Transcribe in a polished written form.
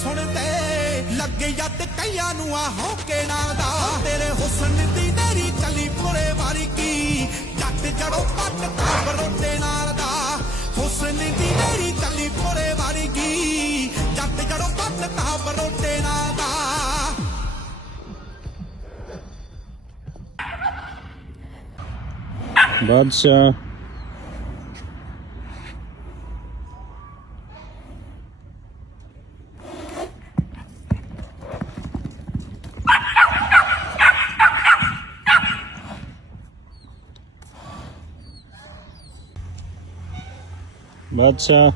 ਸੁਣਦੇ ਲੱਗੇ ਜੱਟ ਕਈਆਂ ਨੂੰ ਆ ਹੋਕੇ ਨਾਲ ਦਾ ਤੇਰੇ ਹੁਸਨ ਦੀ ਨੇਰੀ ਚਲੀ ਪੁਰੇ ਵਰਗੀ ਜੱਟ ਜੜੋਂ ਪੱਟ ਤਾਂ ਬਰੋਟੇ ਨਾਲ ਦਾ ਹੁਸਨ ਦੀ ਨੇਰੀ ਚਲੀ ਪੁਰੇ ਵਰਗੀ ਜੱਟ ਜੜੋਂ ਪੱਟ ਤਾਂ ਬਰੋਟੇ ਨਾਲ ਦਾ ਬਾਦਸ਼ਾਹ ਬਾਦਸ਼ਾਹ